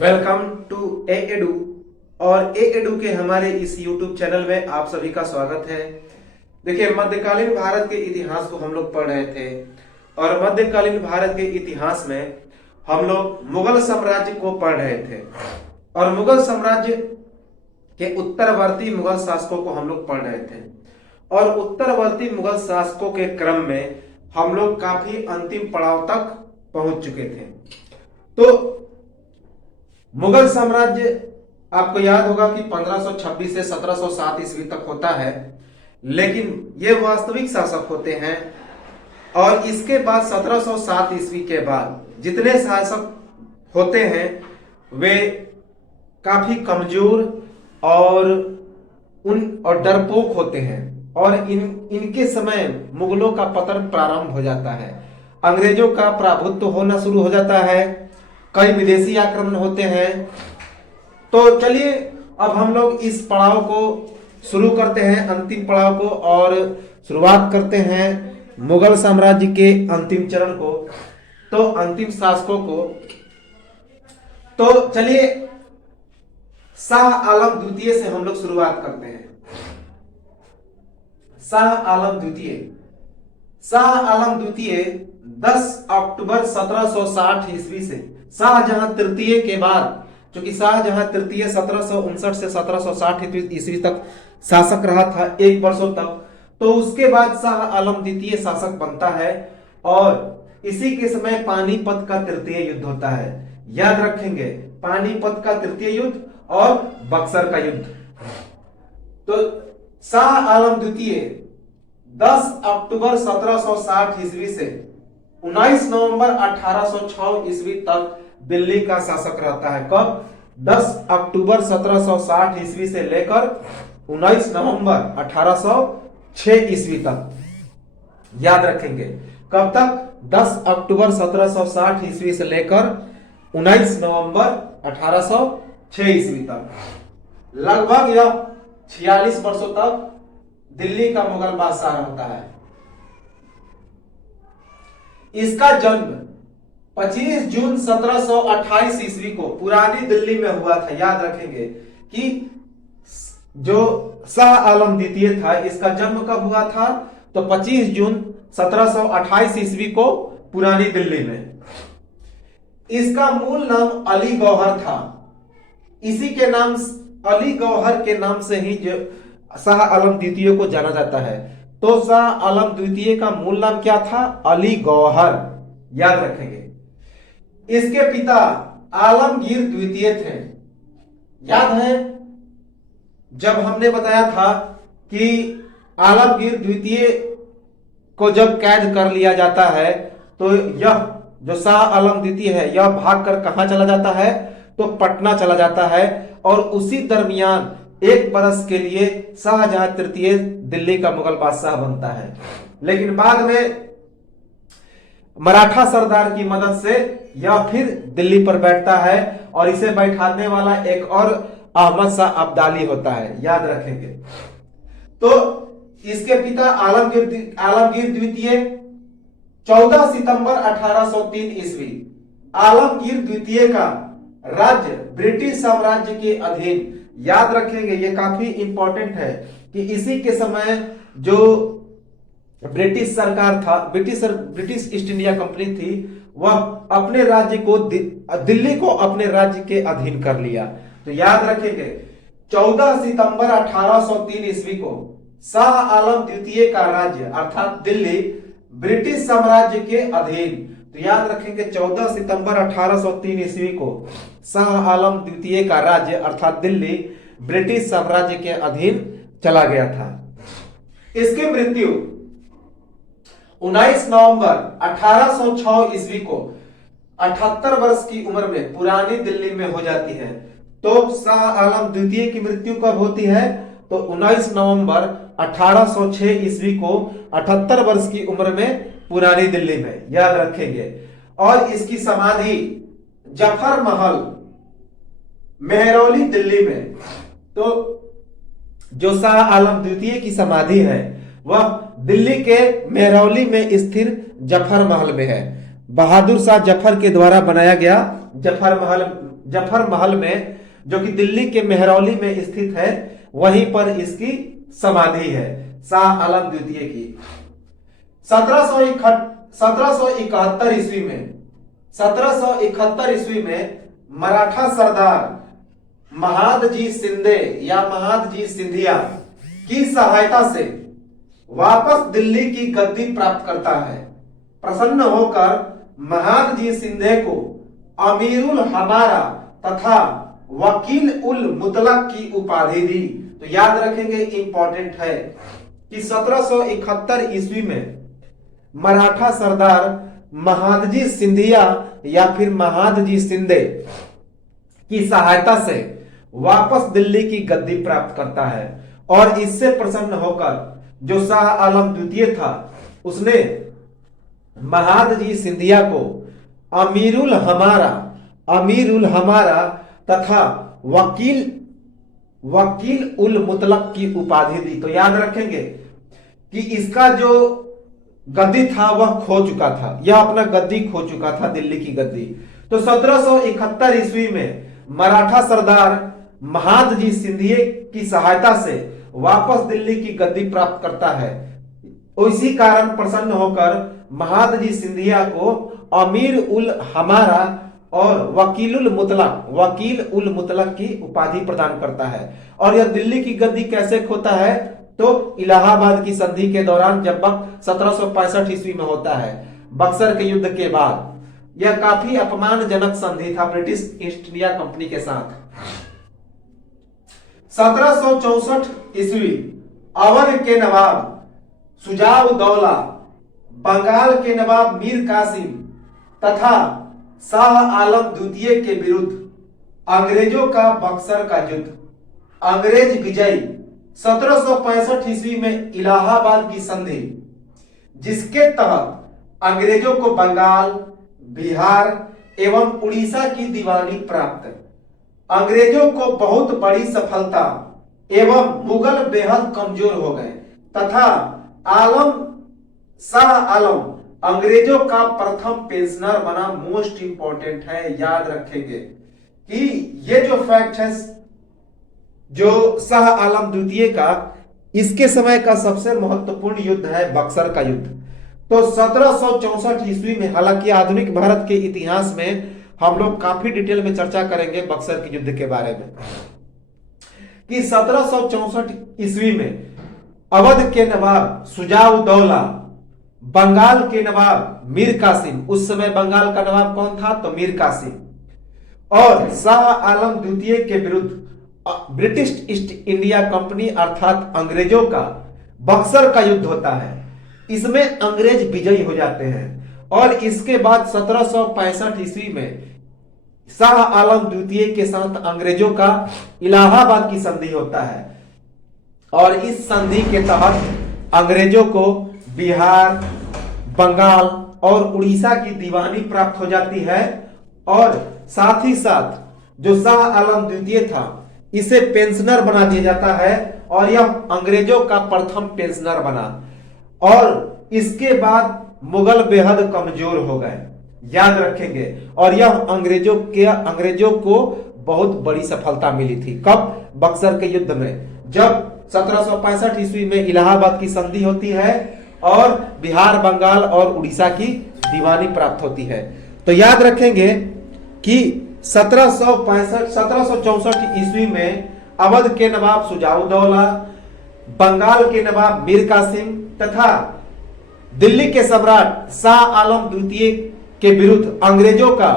Welcome to A edu. और ए edu के हमारे इस यूट्यूब चैनल में आप सभी का स्वागत है। देखिए, मध्यकालीन भारत के इतिहास को हम लोग पढ़ रहे थे और मध्यकालीन भारत के इतिहास में हम लोग मुगल साम्राज्य को पढ़ रहे थे और मुगल साम्राज्य के उत्तरवर्ती मुगल शासकों को हम लोग पढ़ रहे थे और उत्तरवर्ती मुगल शासकों के क्रम में हम लोग काफी अंतिम पड़ाव तक पहुंच चुके थे। तो मुगल साम्राज्य आपको याद होगा कि 1526 से 1707 ईस्वी तक होता है, लेकिन ये वास्तविक शासक होते हैं और इसके बाद 1707 ईस्वी के बाद जितने शासक होते हैं वे काफी कमजोर और डरपोक होते हैं और इनके समय मुगलों का पतन प्रारंभ हो जाता है, अंग्रेजों का प्रभुत्व होना शुरू हो जाता है, कई विदेशी आक्रमण होते हैं। तो चलिए अब हम लोग इस पड़ाव को शुरू करते हैं, अंतिम पड़ाव को, और शुरुआत करते हैं मुगल साम्राज्य के अंतिम चरण को, तो अंतिम शासकों को। तो चलिए शाह आलम द्वितीय से हम लोग शुरुआत करते हैं। शाह आलम द्वितीय 10 अक्टूबर 1760 ईस्वी से शाहजहां तृतीय के बाद, क्योंकि शाहजहां तृतीय 1759 से 1760 ईस्वी तक शासक रहा था 1 वर्षों तक, तो उसके बाद शाह आलम द्वितीय शासक बनता है और इसी के समय पानीपत का तृतीय युद्ध होता है। याद रखेंगे, पानीपत का तृतीय युद्ध और बक्सर का युद्ध। तो शाह आलम द्वितीय 10 अक्टूबर 1760 ईस्वी से 19 नवंबर 1806 ईस्वी तक दिल्ली का शासक रहता है। कब? 10 अक्टूबर 1760 ईस्वी से लेकर 19 नवंबर 1806 ईस्वी तक। याद रखेंगे, कब तक? 10 अक्टूबर 1760 ईस्वी से लेकर 19 नवंबर 1806 ईस्वी तक। लगभग यह 46 वर्षों तक दिल्ली का मुगल बादशाह रहता है। इसका जन्म 25 जून 1728 ईस्वी को पुरानी दिल्ली में हुआ था। याद रखेंगे कि जो शाह आलम द्वितीय था, इसका जन्म कब हुआ था? तो 25 जून 1728 ईस्वी को पुरानी दिल्ली में। इसका मूल नाम अली गौहर था। इसी के नाम, अली गौहर के नाम से ही जो शाह आलम द्वितीय को जाना जाता है। तो शाह आलम द्वितीय का मूल नाम क्या था? अली गौहर। याद रखेंगे। इसके पिता आलमगीर द्वितीय थे। याद है जब हमने बताया था कि आलमगीर द्वितीय को जब कैद कर लिया जाता है तो यह जो शाह आलम द्वितीय है यह भागकर कहां चला जाता है? तो पटना चला जाता है और उसी दरमियान 1 बरस के लिए शाहजहां तृतीय दिल्ली का मुगल बादशाह बनता है। लेकिन बाद में मराठा सरदार की मदद से यह फिर दिल्ली पर बैठता है और इसे बैठाने वाला एक और अहमद शाह अब्दाली होता है। याद रखेंगे। तो इसके पिता आलमगीर द्वितीय 14 सितंबर 1803 ईस्वी आलमगीर द्वितीय का राज्य ब्रिटिश साम्राज्य के अधीन। याद रखेंगे, ये काफी इंपॉर्टेंट है कि इसी के समय जो ब्रिटिश सरकार था, ब्रिटिश ईस्ट इंडिया कंपनी थी, वह अपने राज्य को दिल्ली को अपने राज्य के अधीन कर लिया। तो याद रखेंगे 14 सितंबर 1803 ईस्वी को शाह आलम द्वितीय का राज्य अर्थात दिल्ली ब्रिटिश साम्राज्य के अधीन। तो याद रखेंगे 14 सितंबर 1803 ईस्वी को शाह आलम द्वितीय का राज्य अर्थात दिल्ली ब्रिटिश साम्राज्य के अधीन चला गया था। इसकी मृत्यु 19 नवंबर 1806 ईस्वी को 78 वर्ष की उम्र में पुरानी दिल्ली में हो जाती है। तो शाह आलम द्वितीय की मृत्यु कब होती है? तो 19 नवंबर 1806 ईस्वी को 78 वर्ष की उम्र में पुरानी दिल्ली में। याद रखेंगे। और इसकी समाधि जफर महल मेहरौली दिल्ली में। तो जो शाह आलम द्वितीय की समाधि है वह दिल्ली के मेहरौली में स्थिर जफर महल में है। बहादुर शाह जफर के द्वारा बनाया गया जफर महल में, जो कि दिल्ली के मेहरौली में स्थित है, वहीं पर इसकी समाधि है शाह आलम द्वितीय की। 1771 ईस्वी में मराठा सरदार महादजी शिंदे या महादजी सिंधिया की सहायता से वापस दिल्ली की गद्दी प्राप्त करता है। प्रसन्न होकर महादजी शिंदे को अमीरुल हमारा तथा वकील उल मुतलक की उपाधि दी। तो याद रखेंगे, इंपॉर्टेंट है कि 1771 ईस्वी में मराठा सरदार महादजी सिंधिया या फिर महादजी शिंदे की सहायता से वापस दिल्ली की गद्दी प्राप्त करता है, और इससे प्रसन्न होकर जो शाह आलम द्वितीय था उसने महादजी सिंधिया को अमीरुल हमारा तथा वकील उल मुतलक की उपाधि दी। तो याद रखेंगे कि इसका जो गद्दी था वह खो चुका था, यह अपना गद्दी खो चुका था, दिल्ली की गद्दी। तो 1771 ईस्वी में मराठा सरदार महादजी सिंधिया की सहायता से वापस दिल्ली की गद्दी प्राप्त करता है। इसी कारण प्रसन्न होकर महादजी सिंधिया को अमीर उल हमारा और वकील उल मुतलक की उपाधि प्रदान करता है। और यह दिल्ली की गद्दी कैसे खोता है? तो इलाहाबाद की संधि के दौरान, जब 1765 ईस्वी में होता है, बक्सर के युद्ध के बाद। यह काफी अपमानजनक संधि था ब्रिटिश ईस्ट इंडिया कंपनी के साथ। 1764 ईस्वी अवध के नवाब शुजाउद्दौला, बंगाल के नवाब मीर कासिम तथा शाह आलम द्वितीय के विरुद्ध अंग्रेजों का बक्सर का युद्ध, अंग्रेज विजय। 1765 ईस्वी में इलाहाबाद की संधि, जिसके तहत अंग्रेजों को बंगाल, बिहार एवं उड़ीसा की दीवानी प्राप्त। अंग्रेजों को बहुत बड़ी सफलता एवं मुगल बेहद कमजोर हो गए तथा शाह आलम अंग्रेजों का प्रथम पेंशनर बना। मोस्ट इंपॉर्टेंट है, याद रखेंगे कि ये जो फैक्ट है, जो शाह आलम द्वितीय का, इसके समय का सबसे महत्वपूर्ण युद्ध है बक्सर का युद्ध। तो 1764 ईस्वी में, हालांकि आधुनिक भारत के इतिहास में हम लोग काफी डिटेल में चर्चा करेंगे बक्सर के युद्ध के बारे में, कि 1764 ईस्वी में अवध के नवाब शुजाउद्दौला, बंगाल के नवाब मीर कासिम, उस समय बंगाल का नवाब कौन था? तो मीर कासिम, और शाह आलम द्वितीय के विरुद्ध ब्रिटिश ईस्ट इंडिया कंपनी अर्थात अंग्रेजों का बक्सर का युद्ध होता है। इसमें अंग्रेज विजयी हो जाते हैं, और इसके बाद 1765 ईस्वी में शाह आलम द्वितीय के साथ अंग्रेजों का इलाहाबाद की संधि होता है, और इस संधि के तहत अंग्रेजों को बिहार, बंगाल और उड़ीसा की दीवानी प्राप्त हो जाती है, और साथ ही साथ जो शाह आलम द्वितीय था इसे पेंशनर बना दिया जाता है, और यह अंग्रेजों का प्रथम पेंशनर बना। और इसके बाद मुगल बेहद कमजोर हो गए, याद रखेंगे, और यह अंग्रेजों को बहुत बड़ी सफलता मिली थी। कब? बक्सर के युद्ध में, जब 1765 ईस्वी में इलाहाबाद की संधि होती है और बिहार, बंगाल और उड़ीसा की दीवानी प्राप्त होती है। तो याद रखेंगे कि 1764 ईस्वी में अवध के नवाब शुजाउद्दौला, बंगाल के नवाब मीर कासिम तथा दिल्ली के सम्राट शाह आलम द्वितीय के विरुद्ध अंग्रेजों का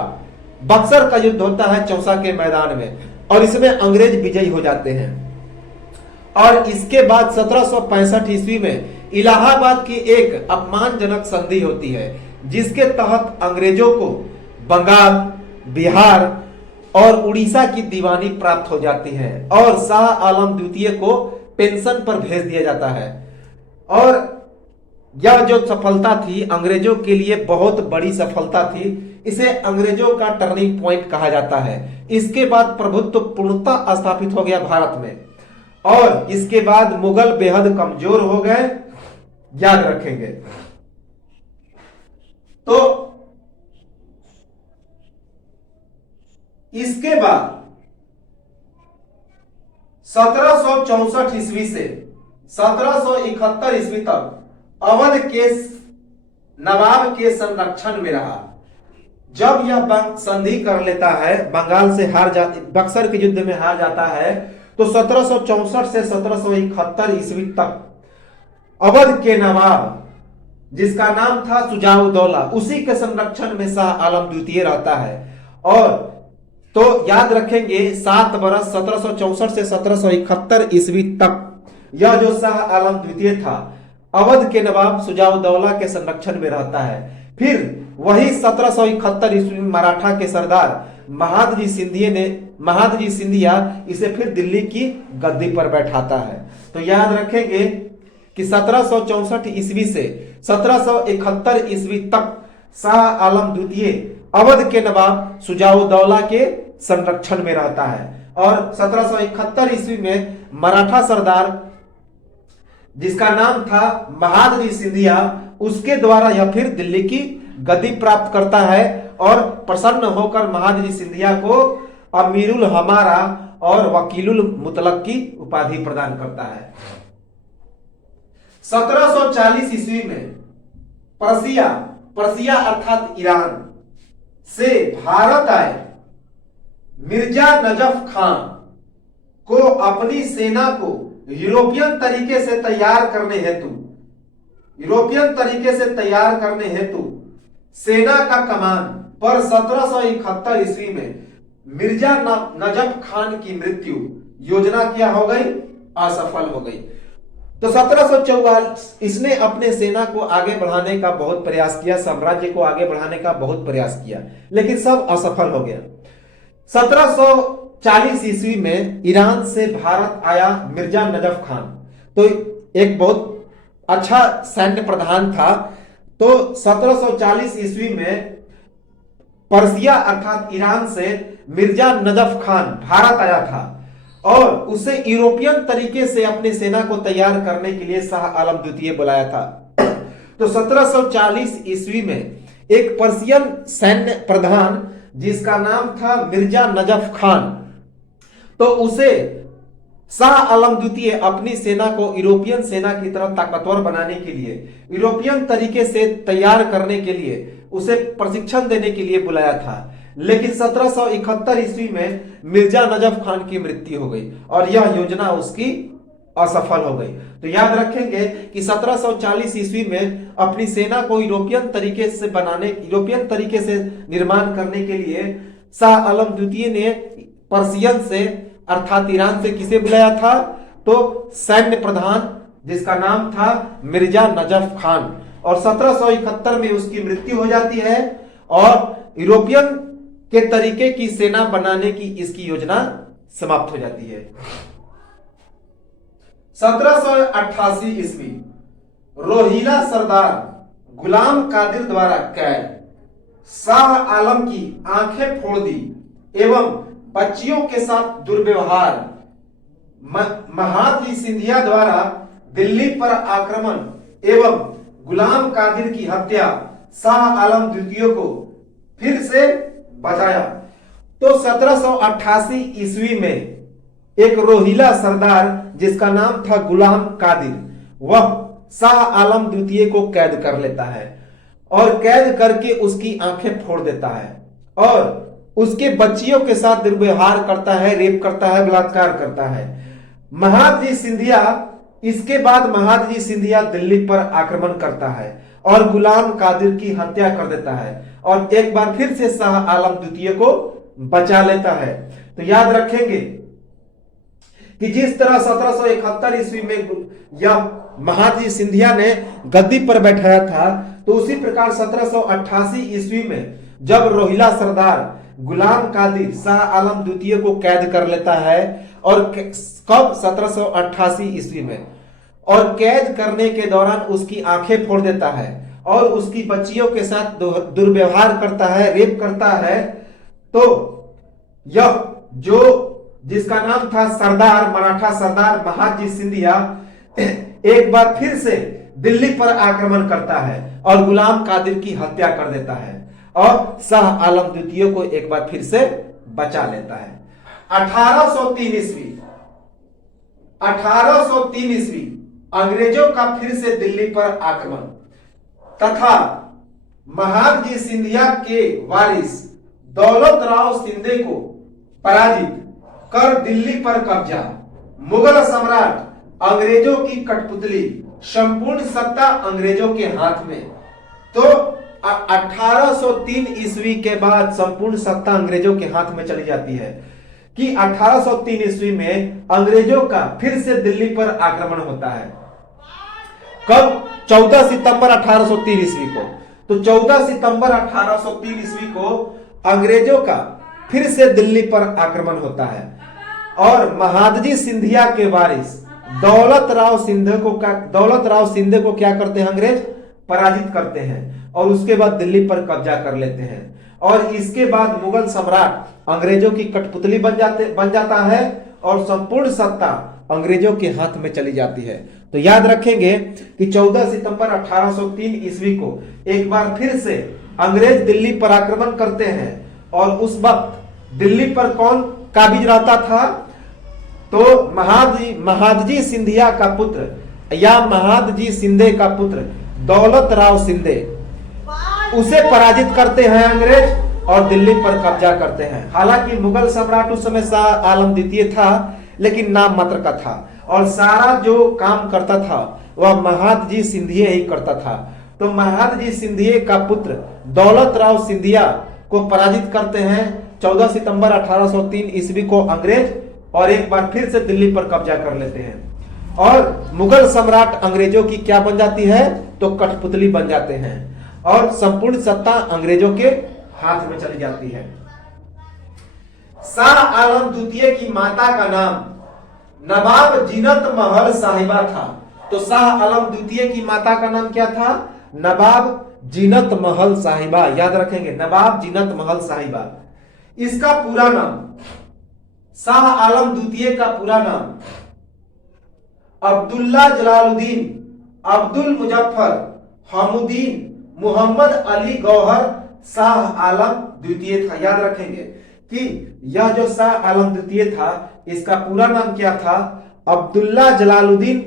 बक्सर का युद्ध होता है चौसा के मैदान में, और इसमें अंग्रेज विजयी हो जाते हैं। और इसके बाद 1765 ईस्वी में इलाहाबाद की एक अपमानजनक संधि होती है, जिसके तहत अंग्रेजों को बंगाल, बिहार और उड़ीसा की दीवानी प्राप्त हो जाती है, और शाह आलम द्वितीय को पेंशन पर भेज दिया जाता है। और यह जो सफलता थी अंग्रेजों के लिए बहुत बड़ी सफलता थी, इसे अंग्रेजों का टर्निंग पॉइंट कहा जाता है। इसके बाद प्रभुत्व पूर्णतः स्थापित हो गया भारत में, और इसके बाद मुगल बेहद कमजोर हो गए, याद रखेंगे। तो इसके बाद 1764 ईस्वी से 1771 ईस्वी तक अवध के नवाब के संरक्षण में रहा। जब यह संधि कर लेता है, बंगाल से हार जाती, बक्सर के युद्ध में हार जाता है, तो 1764 से 1771 ईस्वी तक अवध के नवाब, जिसका नाम था सुजाउद्दौला, उसी के संरक्षण में शाह आलम द्वितीय रहता है। और तो याद रखेंगे 7 बरस 1764 से 1771 ईस्वी तक यह जो शाह आलम द्वितीय था अवध के नवाब सुजाउद्दौला के संरक्षण में रहता है। फिर वही 1771 ईस्वी में मराठा के सरदार महादजी सिंधिया इसे फिर दिल्ली की गद्दी पर बैठाता है। तो याद रखेंगे कि 1764 ईस्वी से 1771 ईस्वी तक शाह आलम द्वितीय अवध के नवाब सुजाउद्दौला के संरक्षण में रहता है। और 1771 ईस्वी में मराठा सरदार, जिसका नाम था महादजी सिंधिया, उसके द्वारा यह फिर दिल्ली की गद्दी प्राप्त करता है और प्रसन्न होकर महादजी सिंधिया को अमीरुल हमारा और वकीलुल मुतलक की उपाधि प्रदान करता है। 1740 ईस्वी में पर्सिया अर्थात ईरान से भारत आए मिर्जा नजफ खान को अपनी सेना को यूरोपियन तरीके से तैयार करने हेतु सेना का कमान पर 1771 ईस्वी में मिर्जा नजफ खान की मृत्यु योजना क्या हो गई? असफल हो गई। तो 1744 इसने अपने सेना को आगे बढ़ाने का बहुत प्रयास किया, साम्राज्य को आगे बढ़ाने का बहुत प्रयास किया, लेकिन सब असफल हो गया। 1740 ईस्वी में ईरान से भारत आया मिर्जा नजफ खान, तो एक बहुत अच्छा सैन्य प्रधान था। तो 1740 ईस्वी में पर्सिया अर्थात ईरान से मिर्जा नजफ खान भारत आया था और उसे यूरोपियन तरीके से अपनी सेना को तैयार करने के लिए शाह आलम द्वितीय बुलाया था। तो 1740 ईस्वी में एक पर्सियन सैन्य प्रधान, जिसका नाम था मिर्जा नजफ खान, तो उसे शाह आलम द्वितीय अपनी सेना को यूरोपियन सेना की तरह ताकतवर बनाने के लिए, यूरोपियन तरीके से तैयार करने के लिए, उसे प्रशिक्षण देने के लिए बुलाया था। लेकिन 1771 ईस्वी में मिर्जा नजफ खान की मृत्यु हो गई और यह योजना उसकी असफल हो गई। तो याद रखेंगे कि 1740 ईस्वी में अपनी सेना को यूरोपियन तरीके से निर्माण करने के लिए शाह आलम द्वितीय ने पर्सियन से अर्थात ईरान से किसे बुलाया था? तो सैन्य प्रधान, जिसका नाम था मिर्जा नजफ खान, और 1771 में उसकी मृत्यु हो जाती है और यूरोपियन के तरीके की सेना बनाने की इसकी योजना समाप्त हो जाती है। 1788 ईस्वी रोहिला सरदार गुलाम कादिर द्वारा कैद शाह आलम की आंखें फोड़ दी एवं बच्चियों के साथ दुर्व्यवहार, महादजी सिंधिया द्वारा दिल्ली पर आक्रमण एवं गुलाम कादिर की हत्या शाह आलम द्वितीय को फिर से बचाया। तो 1788 ईस्वी में एक रोहिला सरदार, जिसका नाम था गुलाम कादिर, वह शाह आलम द्वितीय को कैद कर लेता है और कैद करके उसकी आंखें फोड़ देता है और उसके बच्चियों के साथ दुर्व्यवहार करता है, रेप करता है, बलात्कार करता है। इसके बाद महादजी सिंधिया दिल्ली पर आक्रमण करता है और गुलाम कादिर की हत्या कर देता है और एक बार फिर से शाह आलम द्वितीय को बचा लेता है। तो याद रखेंगे कि जिस तरह 1771 ईस्वी में यह महादजी सिंधिया ने गद्दी पर बैठाया था, तो उसी प्रकार 1788 ईस्वी में जब रोहिला सरदार गुलाम कादिर शाह आलम द्वितीय को कैद कर लेता है और कब 1788 ईस्वी में, और कैद करने के दौरान उसकी आंखें फोड़ देता है और उसकी बच्चियों के साथ दुर्व्यवहार करता है, रेप करता है, तो यह जो जिसका नाम था सरदार, मराठा सरदार महादजी सिंधिया, एक बार फिर से दिल्ली पर आक्रमण करता है और गुलाम कादिर की हत्या कर देता है और शाह आलम द्वितीय को एक बार फिर से बचा लेता है। 1803 ईस्वी 1803 ईस्वी अंग्रेजों का फिर से दिल्ली पर आक्रमण तथा महादजी सिंधिया के वारिस दौलत राव शिंदे को पराजित कर दिल्ली पर कब्जा। मुगल सम्राट अंग्रेजों की कठपुतली, संपूर्ण सत्ता अंग्रेजों के हाथ में। तो 1803 ईस्वी के बाद संपूर्ण सत्ता अंग्रेजों के हाथ में चली जाती है कि 1803 ईस्वी में अंग्रेजों का फिर से दिल्ली पर आक्रमण होता है। कब? 14 सितंबर 1803 ईस्वी को। तो 14 सितंबर 1803 ईस्वी को अंग्रेजों का फिर से दिल्ली पर आक्रमण होता है और महादजी सिंधिया के वारिस दौलत राव शिंदे को क्या करते हैं? अंग्रेज पराजित करते हैं और उसके बाद दिल्ली पर कब्जा कर लेते हैं और इसके बाद मुगल सम्राट अंग्रेजों की कठपुतली बन जाता है और संपूर्ण सत्ता अंग्रेजों के हाथ में चली जाती है। तो याद रखेंगे कि 14 सितंबर 1803 ईस्वी को एक बार फिर से अंग्रेज दिल्ली पर आक्रमण करते हैं और उस वक्त दिल्ली पर कौन काबिज रहता था? तो महादजी सिंधिया का पुत्र या महादजी शिंदे का पुत्र दौलत राव शिंदे, उसे पराजित करते हैं अंग्रेज और दिल्ली पर कब्जा करते हैं। हालांकि मुगल सम्राट उस समय शाह आलम द्वितीय था, लेकिन नाम मात्र का था और सारा जो काम करता था वह महादजी सिंधिया ही करता था। तो महादजी सिंधिया का पुत्र दौलत राव सिंधिया को पराजित करते हैं 14 सितंबर 1803 ईस्वी को अंग्रेज और एक बार फिर से दिल्ली पर कब्जा कर लेते हैं और मुगल सम्राट अंग्रेजों की क्या बन जाती है? तो कठपुतली बन जाते हैं और संपूर्ण सत्ता अंग्रेजों के हाथ में चली जाती है। शाह आलम द्वितीय की माता का नाम नवाब जीनत महल साहिबा था। तो शाह आलम द्वितीय की माता का नाम क्या था? नवाब जीनत महल साहिबा। याद रखेंगे, नवाब जीनत महल साहिबा। इसका पूरा नाम, शाह आलम द्वितीय का पूरा नाम अब्दुल्ला जलालुद्दीन अब्दुल मुजफ्फर हमउद्दीन मोहम्मद अली गौहर शाह आलम द्वितीय था। याद रखेंगे कि यह जो शाह आलम द्वितीय था इसका पूरा नाम क्या था? अब्दुल्ला जलालुद्दीन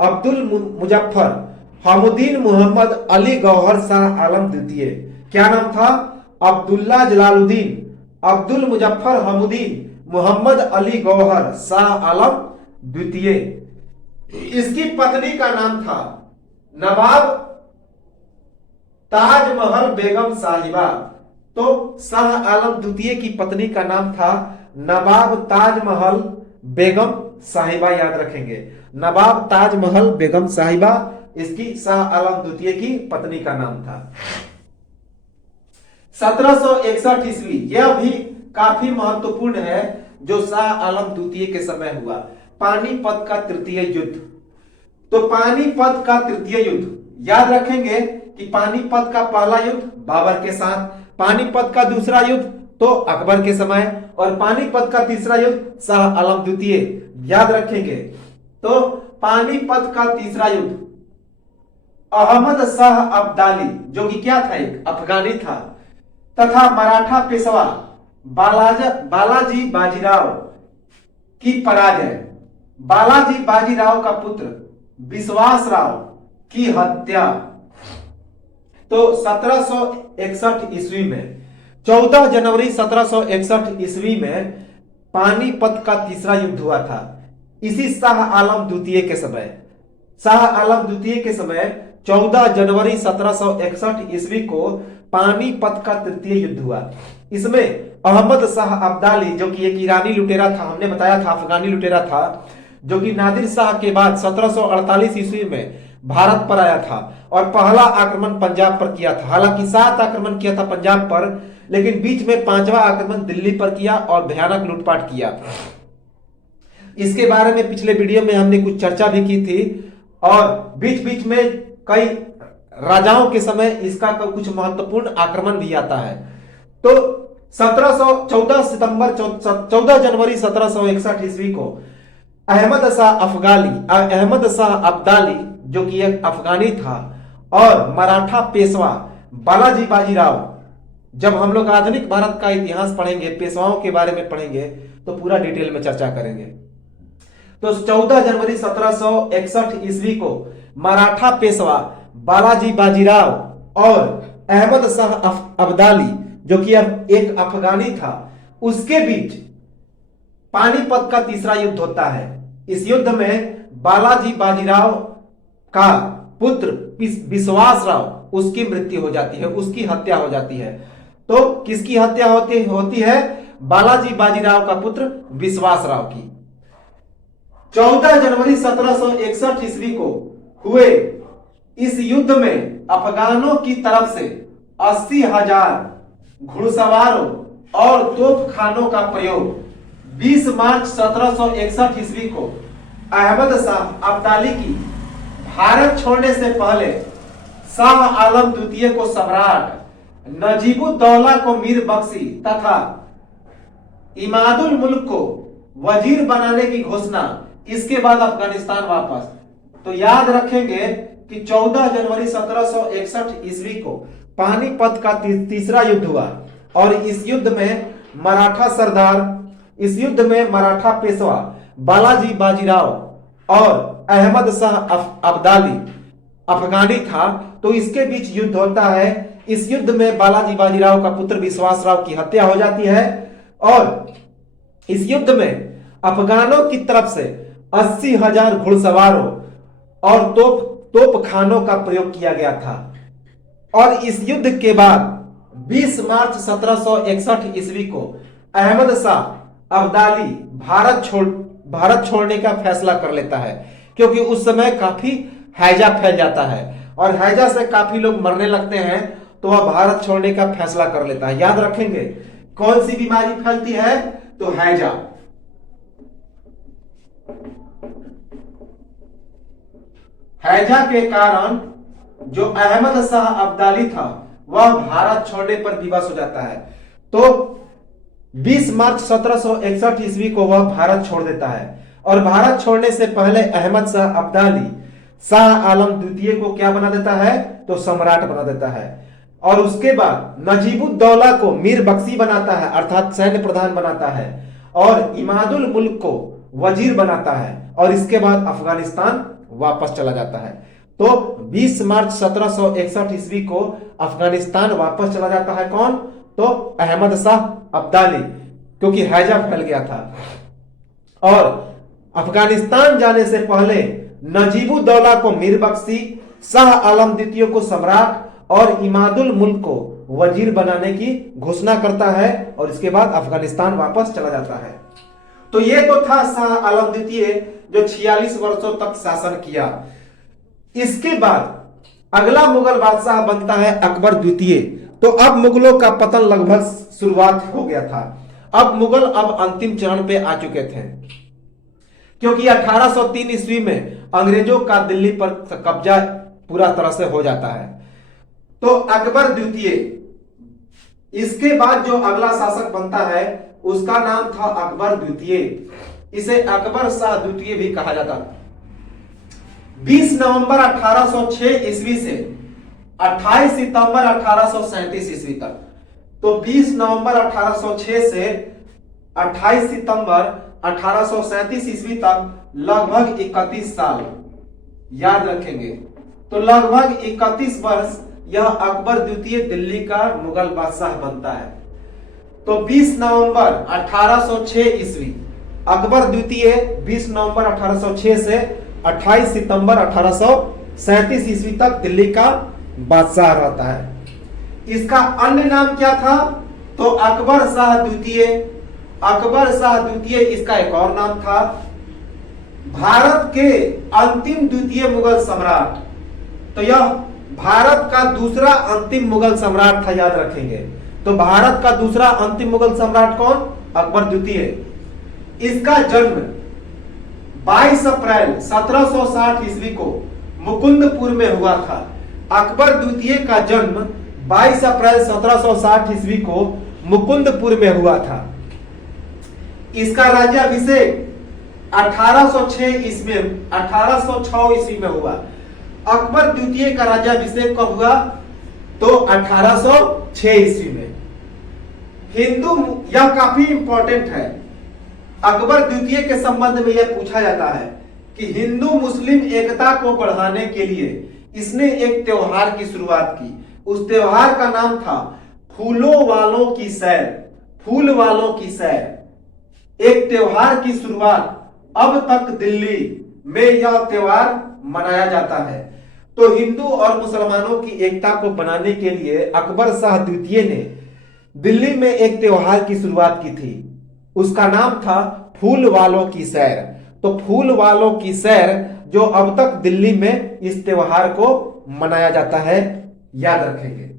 अब्दुल मुजफ्फर हमउद्दीन मोहम्मद अली गौहर शाह आलम द्वितीय। क्या नाम था? अब्दुल्ला जलालुद्दीन अब्दुल मुजफ्फर हमउद्दीन मोहम्मद अली गौहर शाह आलम द्वितीय। इसकी पत्नी का नाम था नवाब ताजमहल बेगम साहिबा। तो शाह आलम द्वितीय की पत्नी का नाम था नवाब ताजमहल बेगम साहिबा। याद रखेंगे, नवाब ताजमहल बेगम साहिबा इसकी शाह आलम द्वितीय की पत्नी का नाम था। 1761 ईस्वी, यह भी काफी महत्वपूर्ण है जो शाह आलम द्वितीय के समय हुआ, पानीपत का तृतीय युद्ध। तो पानीपत का तृतीय युद्ध याद रखेंगे कि पानीपत का पहला युद्ध बाबर के साथ, पानीपत का दूसरा युद्ध तो अकबर के समय और पानीपत का तीसरा युद्ध शाह आलम द्वितीय। याद रखेंगे, तो पानीपत का तीसरा युद्ध अहमद शाह अब्दाली, जो कि क्या था? एक अफगानी था, तथा मराठा पेशवा बालाजी बाजीराव की पराजय, बालाजी बाजीराव का पुत्र विश्वास राव की हत्या। तो 1761 ईस्वी में 14 जनवरी 1761 ईस्वी में पानीपत का तीसरा युद्ध हुआ था। इसी शाह आलम द्वितीय के समय, शाह आलम द्वितीय के समय 14 जनवरी 1761 ईस्वी को पानीपत का तृतीय युद्ध हुआ। इसमें अहमद शाह अब्दाली, जो कि एक ईरानी लुटेरा था, हमने बताया था अफगानी लुटेरा था, जो कि नादिर शाह के बाद 1748 ईस्वी में भारत पर आया था और पहला आक्रमण पंजाब पर किया था। हालांकि 7 आक्रमण किया था पंजाब पर, लेकिन बीच में 5वां आक्रमण दिल्ली पर किया और भयानक लूटपाट किया। इसके बारे में पिछले वीडियो में हमने कुछ चर्चा भी की थी और बीच बीच में कई राजाओं के समय इसका कुछ महत्वपूर्ण आक्रमण भी आता है। तो 14 जनवरी 1761 ईस्वी को अहमद शाह अब्दाली, जो कि एक अफगानी था, और मराठा पेशवा बालाजी बाजीराव जब हम लोग आधुनिक भारत का इतिहास पढ़ेंगे, पेशवाओं के बारे में पढ़ेंगे, तो पूरा डिटेल में चर्चा करेंगे। तो 14 जनवरी 1761 ईस्वी को मराठा पेशवा बालाजी बाजीराव और अहमद शाह अब्दाली, जो कि अब एक अफगानी था, उसके बीच पानीपत का तीसरा युद्ध होता है। इस युद्ध में बालाजी बाजीराव का पुत्र विश्वास राव, उसकी मृत्यु हो जाती है, उसकी हत्या हो जाती है। तो किसकी हत्या होती है? बालाजी बाजीराव का पुत्र विश्वास राव की। 14 जनवरी 1761 ईस्वी को हुए इस युद्ध में अफगानों की तरफ से 80,000 घुड़सवारों और तोपखानों का प्रयोग 20 मार्च 1761 ईस्वी को अहमद शाह अब्दाली की भारत छोड़ने से पहले शाह आलम द्वितीय को सम्राट, नजीबुद्दौला को मीर बख्शी तथा इमादुल मुल्क को वजीर बनाने की घोषणा। इसके बाद अफगानिस्तान वापस। तो याद रखेंगे कि 14 जनवरी 1761 ईस्वी को पानीपत का तीसरा युद्ध हुआ और इस युद्ध में मराठा सरदार, इस युद्ध में मराठा पेशवा बालाजी बाजीराव और अहमद शाह अब्दाली अफगानी था। तो इसके बीच युद्ध होता है। इस युद्ध में बालाजी बाजीराव का पुत्र विश्वास राव की हत्या हो जाती है और इस युद्ध में अफगानों की तरफ से 80,000 घुड़सवारों और तोपखानों का प्रयोग किया गया था। और इस युद्ध के बाद 20 मार्च 1761 ईस्वी को अहमद शाह अब्दाली भारत छोड़ने का फैसला कर लेता है, क्योंकि उस समय काफी हैजा फैल जाता है और हैजा से काफी लोग मरने लगते हैं। तो वह भारत छोड़ने का फैसला कर लेता है। याद रखेंगे कौन सी बीमारी फैलती है? तो हैजा। हैजा के कारण जो अहमद शाह अब्दाली था वह भारत छोड़ने पर विवश हो जाता है। तो 20 मार्च 1761 ईस्वी को वह भारत छोड़ देता है और भारत छोड़ने से पहले अहमद शाह अब्दाली शाह आलम द्वितीय को क्या बना देता है? तो सम्राट बना देता है। और उसके बाद नजीबुद्दौला को मीर बख्शी बनाता है, अर्थात सैन्य प्रधान बनाता है, और इमादुल मुल्क को वजीर बनाता है और इसके बाद अफगानिस्तान वापस चला जाता है। तो 20 मार्च 1761 ईस्वी को अफगानिस्तान वापस चला जाता है। कौन? तो अहमद शाह अब्दाली, क्योंकि हैजा फैल गया था। और अफगानिस्तान जाने से पहले नजीबुद्दौला को मीर बख्शी, शाह आलम द्वितीय को सम्राट और इमादुल मुल्क को वजीर बनाने की घोषणा करता है और इसके बाद अफगानिस्तान वापस चला जाता है। तो ये तो था शाह आलम द्वितीय जो 46 वर्षों तक शासन किया। इसके बाद अगला मुगल बादशाह बनता है अकबर द्वितीय। तो अब मुगलों का पतन लगभग शुरुआत हो गया था। अब मुगल अंतिम चरण पे आ चुके थे, क्योंकि 1803 ईस्वी में अंग्रेजों का दिल्ली पर कब्जा पूरा तरह से हो जाता है। तो अकबर द्वितीय, इसके बाद जो अगला शासक बनता है उसका नाम था अकबर द्वितीय। इसे अकबर शाह द्वितीय भी कहा जाता था। 20 नवंबर 1806 ईस्वी से 28 सितंबर 1837 ईस्वी तक। तो 20 नवंबर 1806 से 28 सितंबर 1837 ईस्वी तक लगभग 31 साल। याद रखेंगे, तो लगभग 31 वर्ष यह अकबर द्वितीय दिल्ली का मुगल बादशाह बनता है। तो 20 नवंबर 1806 ईस्वी अकबर द्वितीय 20 नवंबर 1806 से 28 सितंबर 1837 ईस्वी तक दिल्ली का बादशाह रहता है। इसका अन्य नाम क्या था? तो अकबर शाह द्वितीय। अकबर शाह द्वितीय इसका एक और नाम था। भारत के अंतिम द्वितीय मुगल सम्राट। तो यह भारत का दूसरा अंतिम मुगल सम्राट था। याद रखेंगे, तो भारत का दूसरा अंतिम मुगल सम्राट कौन? अकबर द्वितीय। इसका जन्म 22 अप्रैल 1760 ईस्वी को मुकुंदपुर में हुआ था। अकबर द्वितीय का जन्म 22 अप्रैल 1760 ईस्वी को मुकुंदपुर में हुआ था। इसका राज्याभिषेक 1806 ईस्वी में हुआ। अकबर द्वितीय का राज्याभिषेक कब हुआ? तो 1806 ईस्वी में। हिंदू, यह काफी इंपॉर्टेंट है, अकबर द्वितीय के संबंध में यह पूछा जाता है कि हिंदू मुस्लिम एकता को बढ़ाने के लिए इसने एक त्योहार की शुरुआत की। उस त्योहार का नाम था फूलों वालों की सैर। फूल वालों की सैर एक त्योहार की शुरुआत, अब तक दिल्ली में यह त्योहार मनाया जाता है। तो हिंदू और मुसलमानों की एकता को बनाने के लिए अकबर शाह द्वितीय ने दिल्ली में एक त्योहार की शुरुआत की थी। उसका नाम था फूल वालों की सैर। तो फूल वालों की सैर जो अब तक दिल्ली में इस त्योहार को मनाया जाता है, याद रखेंगे।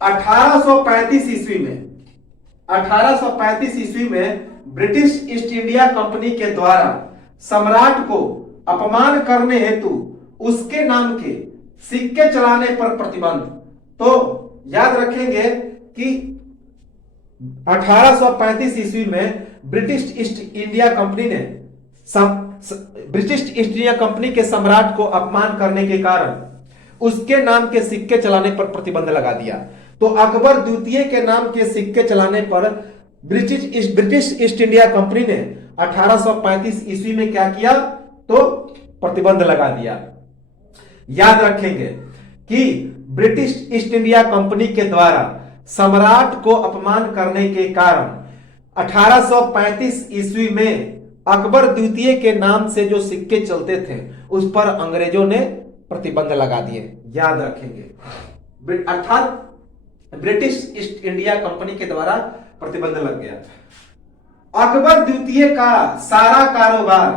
1835 ईस्वी में 1835 ईस्वी में ब्रिटिश ईस्ट इंडिया कंपनी के द्वारा सम्राट को अपमान करने हेतु उसके नाम के सिक्के चलाने पर प्रतिबंध। तो याद रखेंगे कि 1835 ईस्वी में ब्रिटिश ईस्ट इंडिया कंपनी ने ब्रिटिश ईस्ट इंडिया कंपनी के सम्राट को अपमान करने के कारण उसके नाम के सिक्के चलाने पर प्रतिबंध लगा दिया। तो अकबर द्वितीय के नाम के सिक्के चलाने पर ब्रिटिश ईस्ट इंडिया कंपनी ने 1835 ईस्वी में क्या किया, तो प्रतिबंध लगा दिया। याद रखेंगे कि ब्रिटिश ईस्ट इंडिया कंपनी के द्वारा सम्राट को अपमान करने के कारण 1835 ईस्वी में अकबर द्वितीय के नाम से जो सिक्के चलते थे उस पर अंग्रेजों ने प्रतिबंध लगा दिए। याद रखेंगे, अर्थात ब्रिटिश ईस्ट इंडिया कंपनी के द्वारा प्रतिबंध लग गया। अकबर द्वितीय का सारा कारोबार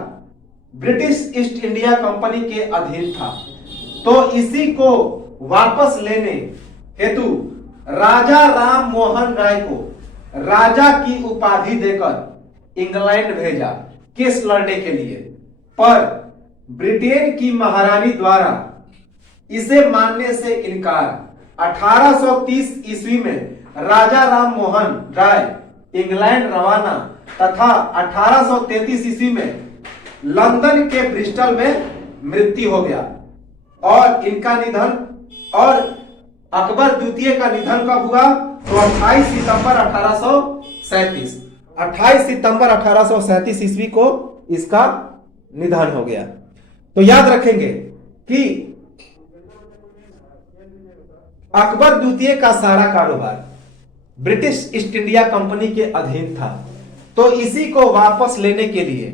ब्रिटिश ईस्ट इंडिया कंपनी के अधीन था। तो इसी को वापस लेने हेतु राजा राम मोहन राय को राजा की उपाधि देकर इंग्लैंड भेजा केस लड़ने के लिए, पर ब्रिटेन की महारानी द्वारा इसे मानने से इनकार। 1830 ईस्वी में राजा राम मोहन राय इंग्लैंड रवाना तथा 1833 ईस्वी में लंदन के ब्रिस्टल में मृत्यु हो गया और इनका निधन, और अकबर द्वितीय का निधन कब हुआ, तो 28 सितंबर 1837। 28 सितंबर 1837 ईस्वी को इसका निधन हो गया। तो याद रखेंगे कि अकबर द्वितीय का सारा कारोबार ब्रिटिश ईस्ट इंडिया कंपनी के अधीन था। तो इसी को वापस लेने के लिए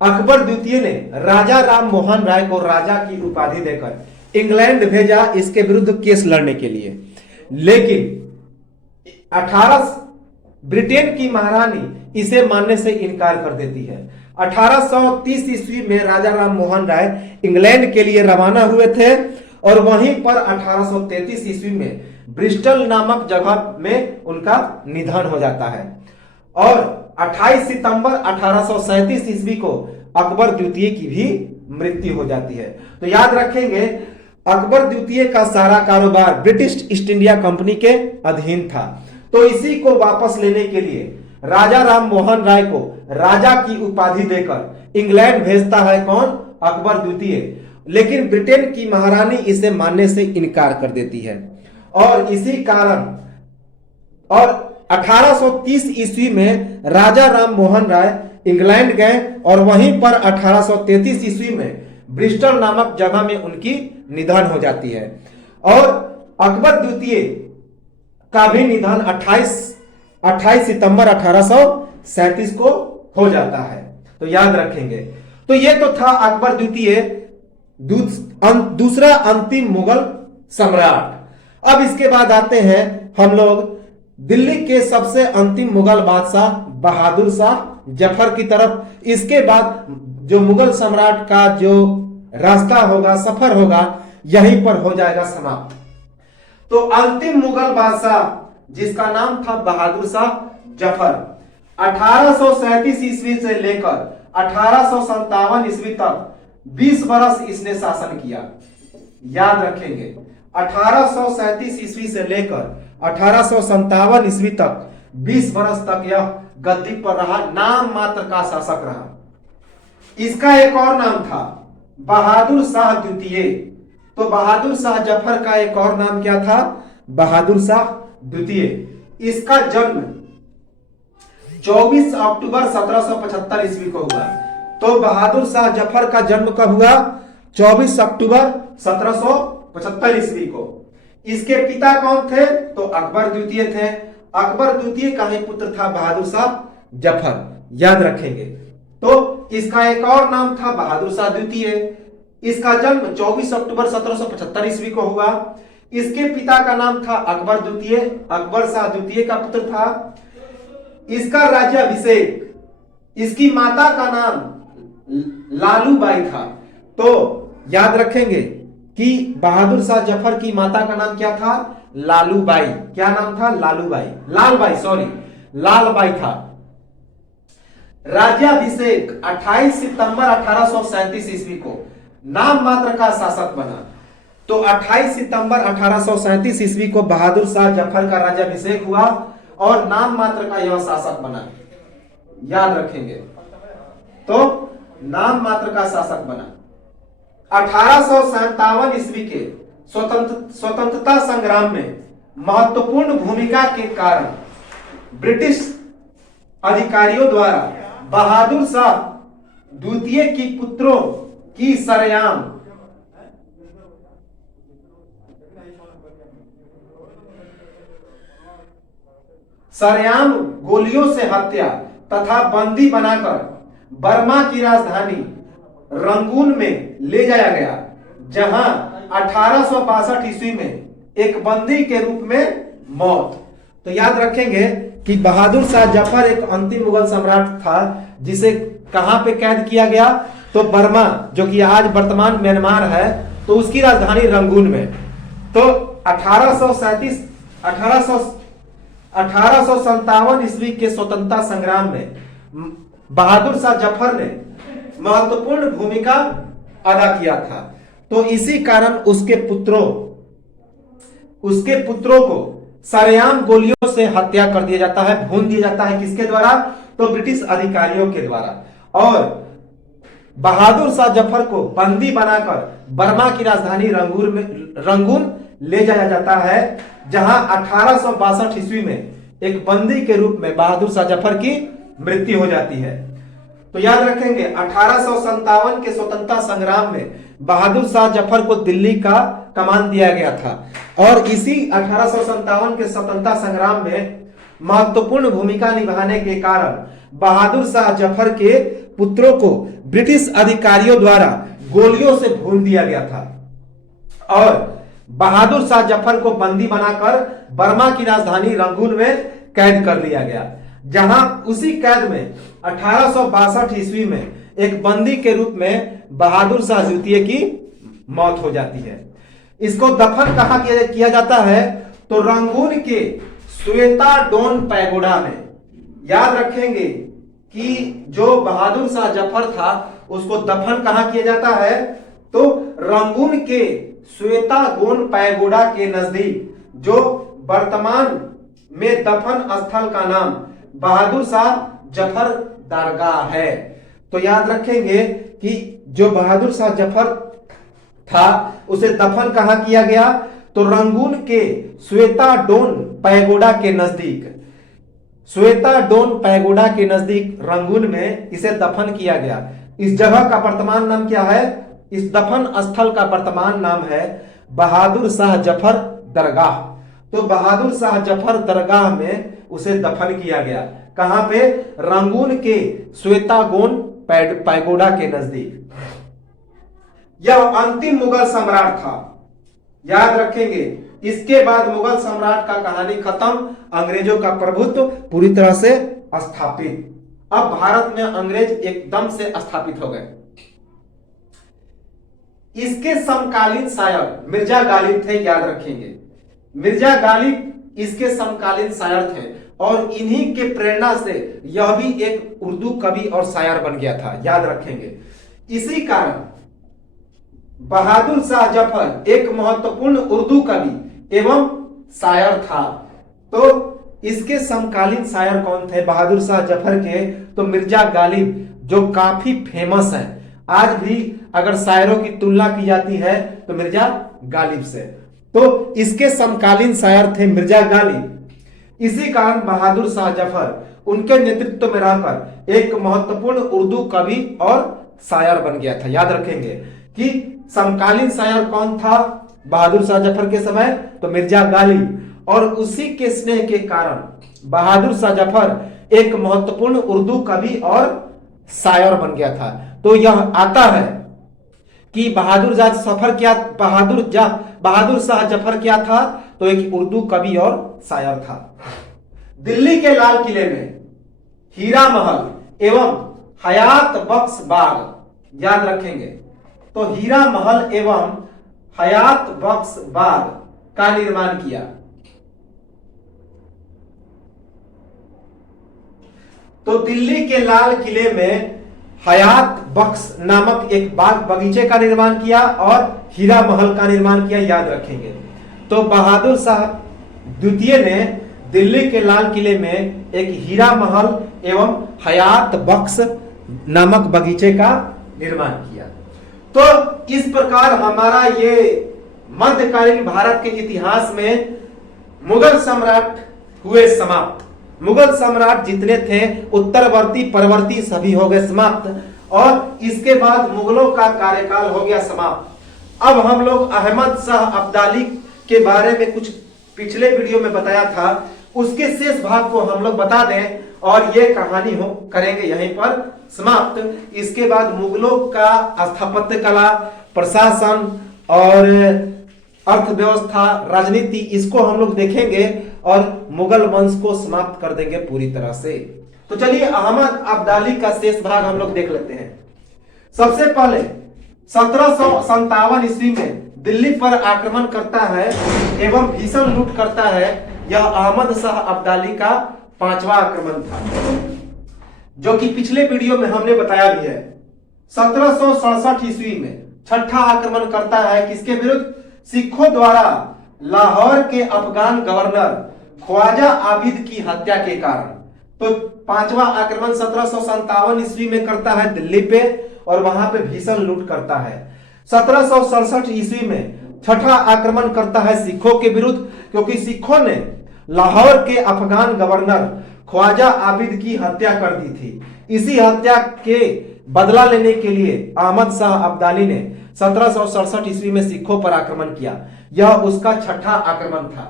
अकबर द्वितीय ने राजा राम मोहन राय को राजा की उपाधि देकर इंग्लैंड भेजा इसके विरुद्ध केस लड़ने के लिए। लेकिन ब्रिटेन की महारानी इसे मानने से इनकार कर देती है। 1830 ईस्वी में राजा राम मोहन राय इंग्लैंड के लिए रवाना हुए थे और वहीं पर 1833 ईस्वी में ब्रिस्टल नामक जगह में उनका निधन हो जाता है और 28 सितंबर 1837 ईस्वी को अकबर द्वितीय की भी मृत्यु हो जाती है। तो याद रखेंगे, अकबर द्वितीय का सारा कारोबार ब्रिटिश ईस्ट इंडिया कंपनी के अधीन था। तो इसी को वापस लेने के लिए राजा राम मोहन राय को राजा की उपाधि देकर इंग्लैंड भेजता है कौन, अकबर द्वितीय। लेकिन ब्रिटेन की महारानी इसे मानने से इनकार कर देती है और इसी कारण और 1830 ईस्वी में राजा राम मोहन राय इंग्लैंड गए और वहीं पर 1833 ईस्वी में ब्रिस्टल नामक जगह में उनकी निधन हो जाती है और अकबर द्वितीय का भी निधन 28 सितंबर 1837 को हो जाता है। तो याद रखेंगे। तो ये तो था अकबर द्वितीय, दूसरा अंतिम मुगल सम्राट। अब इसके बाद आते हैं हम लोग दिल्ली के सबसे अंतिम मुगल बादशाह बहादुर शाह जफर की तरफ। इसके बाद जो मुगल सम्राट का जो रास्ता होगा, सफर होगा, यहीं पर हो जाएगा समाप्त। तो अंतिम मुगल बादशाह जिसका नाम था बहादुर शाह जफर, 1837 ईस्वी से लेकर 1857 ईस्वी तक 20 बरस इसने शासन किया। याद रखेंगे, 1837 ईस्वी से लेकर 1857 ईस्वी तक 20 बरस तक यह गद्दी पर रहा, नाम मात्र का शासक रहा। इसका एक और नाम था बहादुर शाह द्वितीय। तो बहादुर शाह जफर का एक और नाम क्या था, बहादुर शाह द्वितीय। इसका जन्म 24 अक्टूबर 1775 ईस्वी को हुआ। तो बहादुर शाह जफर का जन्म कब हुआ? 24 अक्टूबर 1775 ईस्वी को। इसके पिता कौन थे? तो अकबर द्वितीय थे। अकबर द्वितीय का ही पुत्र था बहादुर शाह जफर, याद रखेंगे। तो इसका एक और नाम था बहादुर शाह द्वितीय। इसका जन्म 24 अक्टूबर 1775 ईस्वी को हुआ। इसके पिता का नाम था अकबर द्वितीय, अकबर शाह द्वितीय का पुत्र था। इसका राज्याभिषेक, इसकी माता का नाम लालू बाई था। तो याद रखेंगे कि बहादुर शाह जफर की माता का नाम क्या था? लालू बाई। क्या नाम था? Lalu by, Lal by, sorry, Lal by था। राज्याभिषेक 28 सितंबर 1837 ईस्वी को नाम मात्र का शासक बना। तो 28 सितंबर 1837 ईस्वी को बहादुर शाह जफर का राज्याभिषेक हुआ और नाम मात्र का यह शासक बना, याद रखेंगे। तो नाम मात्र का शासक बना। 1857 ईस्वी के स्वतंत्रता संग्राम में महत्वपूर्ण भूमिका के कारण ब्रिटिश अधिकारियों द्वारा बहादुर शाह द्वितीय की पुत्रों की सरेआम गोलियों से हत्या तथा बंदी बनाकर बर्मा की राजधानी रंगून में ले जाया गया, जहां 1862 ईस्वी में एक बंदी के रूप में मौत। तो याद रखेंगे कि बहादुर शाह जफर एक अंतिम मुगल सम्राट था जिसे कहां पे कैद किया गया? तो बर्मा, जो कि आज वर्तमान म्यांमार है, तो उसकी राजधानी रंगून में। तो 1857 ईस्वी के स्वतंत्रता संग्राम में बहादुर शाह जफर ने महत्वपूर्ण भूमिका अदा किया था। तो इसी कारण उसके पुत्रों को सरेआम गोलियों से हत्या कर दिया जाता है, भून दिया जाता है। किसके द्वारा? तो ब्रिटिश अधिकारियों के द्वारा। और बहादुर शाह जफर को बंदी बनाकर बर्मा की राजधानी रंगून ले जाया जाता है, जहां 1862 ईस्वी में एक बंदी के रूप में बहादुर शाह जफर की मृत्यु हो जाती है। तो याद रखेंगे 1857 के स्वतंत्रता संग्राम में बहादुर शाह जफर को दिल्ली का कमान दिया गया था और इसी 1857 के स्वतंत्रता संग्राम में महत्वपूर्ण भूमिका निभाने के कारण बहादुर शाह जफर के पुत्रों को ब्रिटिश अधिकारियों द्वारा गोलियों से भून दिया गया था और बहादुर शाह जफर को बंदी बनाकर बर्मा की राजधानी रंगून में कैद कर लिया गया, जहां उसी कैद में 1862 ईस्वी में एक बंदी के रूप में बहादुर शाह द्वितीय की मौत हो जाती है। इसको दफन कहां किया जाता है? तो रंगून के श्वेता डोन पैगोडा में। याद रखेंगे कि जो बहादुर शाह जफर था उसको दफन कहां किया जाता है? तो रंगून के श्वेता गोन पैगोडा के नजदीक, जो वर्तमान में दफन स्थल का नाम बहादुर शाह जफर दरगाह है। तो याद रखेंगे कि जो बहादुर शाह जफर था उसे दफन कहां किया गया? तो रंगून के श्वेता डोन पैगोडा के नजदीक, श्वेता डोन पैगोडा के नजदीक रंगून में इसे दफन किया गया। इस जगह का वर्तमान नाम क्या है? इस दफन स्थल का वर्तमान नाम है बहादुर शाह जफर दरगाह। तो बहादुर शाह जफर दरगाह में उसे दफन किया गया। कहां पे? रंगून के श्वेता गोन पैगोडा के नजदीक। यह अंतिम मुगल सम्राट था, याद रखेंगे। इसके बाद मुगल सम्राट का कहानी खत्म, अंग्रेजों का प्रभुत्व पूरी तरह से स्थापित। अब भारत में अंग्रेज एकदम से स्थापित हो गए। इसके समकालीन शायर मिर्जा गालिब थे, याद रखेंगे। मिर्जा गालिब इसके समकालीन शायर थे और इन्हीं के प्रेरणा से यह भी एक उर्दू कवि और शायर बन गया था, याद रखेंगे। इसी कारण बहादुर शाह जफर एक महत्वपूर्ण उर्दू कवि एवं शायर था। तो इसके समकालीन शायर कौन थे बहादुर शाह जफर के? तो मिर्जा गालिब, जो काफी फेमस है। आज भी अगर शायरों की तुलना की जाती है तो मिर्जा गालिब से। तो इसके समकालीन शायर थे मिर्जा गालिब। इसी कारण बहादुर शाह जफर उनके नेतृत्व में रहकर एक महत्वपूर्ण उर्दू कवि और शायर बन गया था। याद रखेंगे कि समकालीन शायर कौन था बहादुर शाह जफर के समय, तो मिर्जा गालिब, और उसी के स्नेह के कारण बहादुर शाह जफर एक महत्वपूर्ण उर्दू कवि और शायर बन गया था। तो यह आता है कि बहादुर शाह जफर क्या था, तो एक उर्दू कवि और शायर था। दिल्ली के लाल किले में हीरा महल एवं हयात बख्श बाग, याद रखेंगे, तो हीरा महल एवं हयात बख्श बाग का निर्माण किया। तो दिल्ली के लाल किले में हयात बख्श नामक एक बाग बगीचे का निर्माण किया और हीरा महल का निर्माण किया। याद रखेंगे। तो बहादुर शाह द्वितीय ने दिल्ली के लाल किले में एक हीरा महल एवं हयात बख्श नामक बगीचे का निर्माण किया। तो इस प्रकार हमारा ये मध्यकालीन भारत के इतिहास में मुगल सम्राट हुए समाप्त। मुगल सम्राट जितने थे उत्तरवर्ती परवर्ती सभी हो गए समाप्त, और इसके बाद मुगलों का कार्यकाल हो गया समाप्त। अब हम लोग अहमद शाह अब्दाली के बारे में कुछ पिछले वीडियो में बताया था, उसके शेष भाग को हम लोग बता दें और ये कहानी करेंगे यहीं पर समाप्त। इसके बाद मुगलों का स्थापत्य कला, प्रशासन और अर्थव्यवस्था, राजनीति, इसको हम लोग देखेंगे और मुगल वंश को समाप्त कर देंगे पूरी तरह से। तो चलिए अहमद अब्दाली का शेष भाग हम लोग देख लेते हैं। सबसे पहले 1757 ईस्वी में दिल्ली पर आक्रमण करता है एवं भीषण लूट करता है। यह अहमद शाह अब्दाली का 5वां आक्रमण था, जो कि पिछले वीडियो में हमने बताया भी है। 1767 ईस्वी में 6ठा आक्रमण करता है, किसके विरुद्ध? सिखों द्वारा लाहौर के अफगान गवर्नर ख्वाजा आबिद की हत्या के कारण। तो 5वां आक्रमण 1757 ईस्वी में करता है दिल्ली पे और वहां पे भीषण लूट करता है। 1767 ईस्वी में 6ठा आक्रमण करता है सिखों के विरुद्ध, क्योंकि सिखों ने लाहौर के अफगान गवर्नर ख्वाजा आबिद की हत्या कर दी थी। इसी हत्या के बदला लेने के लिए अहमद शाह अब्दाली ने 1767 ईस्वी में सिखों पर आक्रमण किया। यह उसका 6ठा आक्रमण था।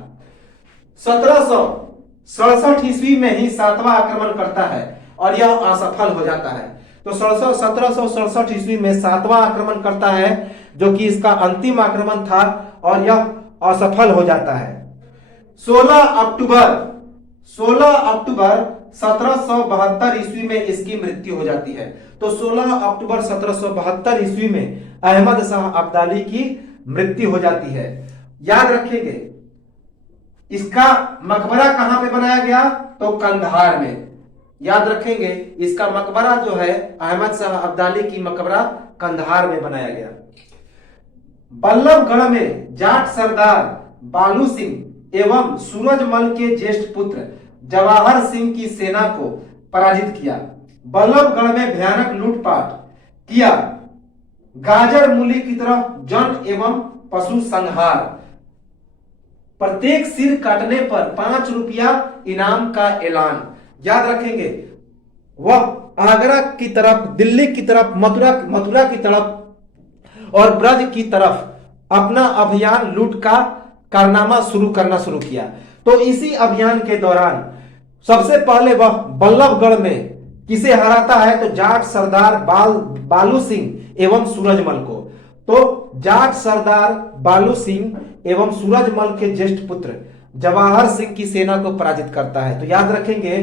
1767 ईस्वी में ही 7वां आक्रमण करता है और यह असफल हो जाता है। तो 1767 ईस्वी में 7वां आक्रमण करता है, जो कि इसका अंतिम आक्रमण था और यह असफल हो जाता है। 16 अक्टूबर 1772 ईस्वी में इसकी मृत्यु हो जाती है। तो 16 अक्टूबर 1772 ईस्वी में अहमद शाह अब्दाली की मृत्यु हो जाती है। याद रखेंगे, इसका मकबरा कहां पे बनाया गया? तो कंधार में। याद रखेंगे, इसका मकबरा जो है अहमद शाह अब्दाली की मकबरा कंधार में बनाया गया। बल्लभगढ़ में जाट सरदार बालू सिंह एवं सूरजमल के ज्येष्ठ पुत्र जवाहर सिंह की सेना को पराजित किया। बल्लभगढ़ में भयानक लूटपाट किया। गाजर मूली की तरफ जन एवं पशु संहार। प्रत्येक सिर काटने पर 5 रुपया इनाम का ऐलान। याद रखेंगे, वह आगरा की तरफ, दिल्ली की तरफ, मथुरा की तरफ और ब्रज की तरफ अपना अभियान लूट का कारनामा करना शुरू किया। तो इसी अभियान के दौरान सबसे पहले वह बल्लभगढ़ में किसे हराता है? तो जाट सरदार बालू सिंह एवं सूरजमल को। तो जाट सरदार बालू सिंह एवं सूरजमल के ज्येष्ठ पुत्र जवाहर सिंह की सेना को पराजित करता है। तो याद रखेंगे,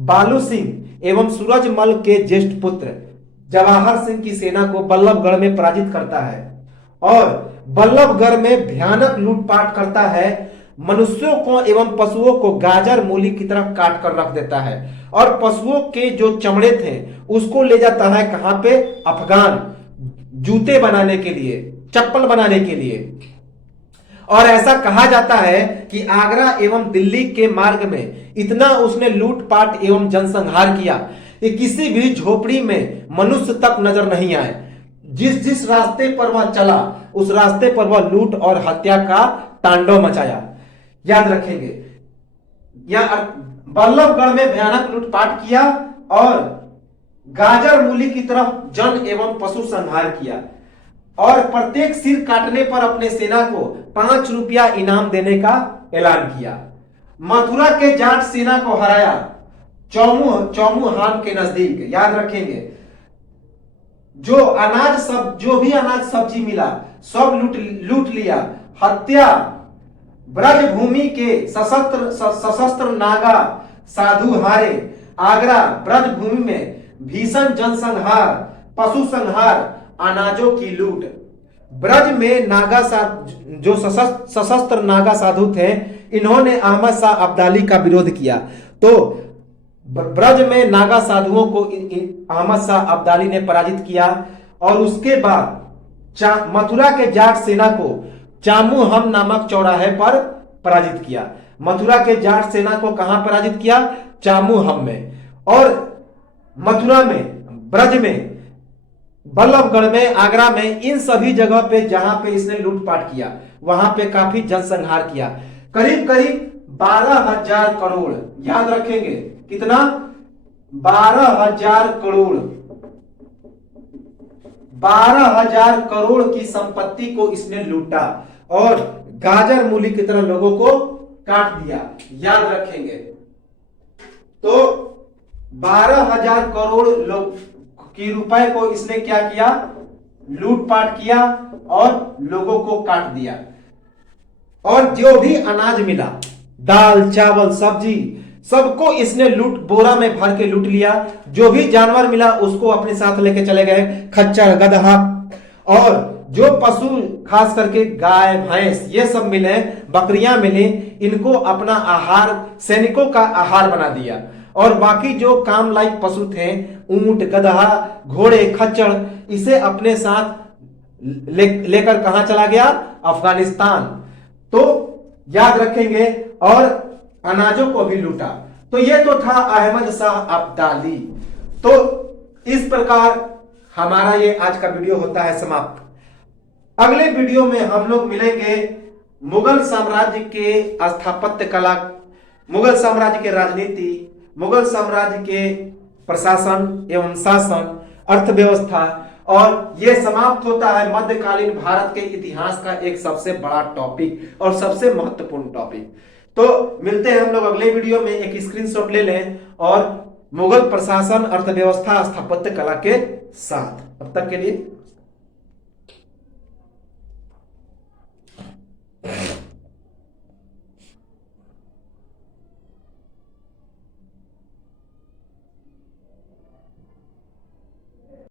बालू सिंह एवं सूरजमल के ज्येष्ठ पुत्र जवाहर सिंह की सेना को बल्लभगढ़ में पराजित करता है और बल्लभगढ़ में भयानक लूटपाट करता है। मनुष्यों को एवं पशुओं को गाजर मूली की तरफ काट कर रख देता है और पशुओं के जो चमड़े थे उसको ले जाता है कहां पे? अफगान, जूते बनाने के लिए, चप्पल बनाने के लिए। और ऐसा कहा जाता है कि आगरा एवं दिल्ली के मार्ग में इतना उसने लूटपाट एवं जनसंहार किया कि किसी भी झोपड़ी में मनुष्य तक नजर नहीं आए। जिस जिस रास्ते पर वह चला उस रास्ते पर वह लूट और हत्या का तांडव मचाया। याद रखेंगे, या बल्लभगढ़ में भयानक लूटपाट किया और गाजर मूली की तरफ जन एवं पशु संहार किया और प्रत्येक सिर काटने पर अपने सेना को 5 रुपया इनाम देने का ऐलान किया। मथुरा के जाट सेना को हराया चौमुहान के नजदीक। याद रखेंगे, जो भी अनाज सब्जी मिला सब लूट लिया। हत्या, ब्रजभूमि के सशस्त्र नागा साधु हारे। आगरा ब्रजभूमि में भीषण जनसंहार, पशु संहार, अनाजों की लूट। ब्रज में जो सशस्त्र नागा साधु थे, इन्होंने अहमद शाह अब्दाली का विरोध किया। तो ब्रज में नागा साधुओं को अहमद शाह अब्दाली ने पराजित किया और उसके बाद मथुरा के जाट सेना को चामुहम नामक चौराहे पर पराजित किया। मथुरा के जाट सेना को कहां पराजित किया? चामुहम में। और मथुरा में, ब्रज में, बल्लभगढ़ में, आगरा में, इन सभी जगह पे जहां पे इसने लूटपाट किया वहां पे काफी जनसंहार किया। करीब करीब 12,000 करोड़, याद रखेंगे कितना? 12,000 करोड़, 12,000 करोड़ की संपत्ति को इसने लूटा और गाजर मूली की तरह लोगों को काट दिया। याद रखेंगे। तो 12,000 करोड़ लोग की रुपए को इसने क्या किया? लूटपाट किया और लोगों को काट दिया। और जो भी अनाज मिला, दाल, चावल, सब्जी, सबको इसने बोरा में भर के लूट लिया। जो भी जानवर मिला उसको अपने साथ लेके चले गए, खच्चर, गदहा। और जो पशु, खास करके गाय, भैंस, ये सब मिले, बकरियां मिली, इनको अपना आहार, सैनिकों का आहार बना दिया। और बाकी जो काम लायक पशु थे, ऊंट, गदहा, घोड़े, खच्चर, इसे अपने साथ लेकर कहां चला गया? अफगानिस्तान। तो याद रखेंगे। और अनाजों को भी लूटा। तो ये तो था अहमद शाह अब्दाली। तो इस प्रकार हमारा ये आज का वीडियो होता है समाप्त। अगले वीडियो में हम लोग मिलेंगे मुगल साम्राज्य के स्थापत्य कला, मुगल साम्राज्य के राजनीति, मुगल साम्राज्य के प्रशासन एवं शासन, अर्थव्यवस्था। और यह समाप्त होता है मध्यकालीन भारत के इतिहास का एक सबसे बड़ा टॉपिक और सबसे महत्वपूर्ण टॉपिक। तो मिलते हैं हम लोग अगले वीडियो में। एक स्क्रीनशॉट ले लें और मुगल प्रशासन, अर्थव्यवस्था, स्थापत्य कला के साथ। अब तक के लिए